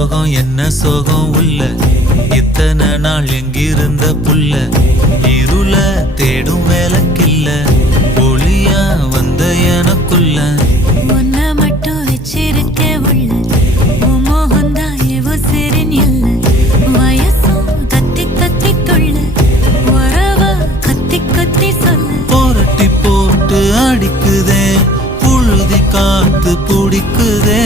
சோகம் என்ன சோகம் உள்ள இத்தனை நாள் எங்கிருந்த புல்ல இருள தேடும் வேலைக்கில்ல ஒளியா வந்த எனக்குள்ள உன்னை மட்டும் வச்சிருக்க உள்ள உன் மோகந்தான் எவோ சிறின் இல்ல வயசும் கத்தி கத்தி தொள்ள உறவ கத்தி கத்தி சொல்ல போரட்டி போட்டு அடிக்குதே புழுதி காத்து பிடிக்குதே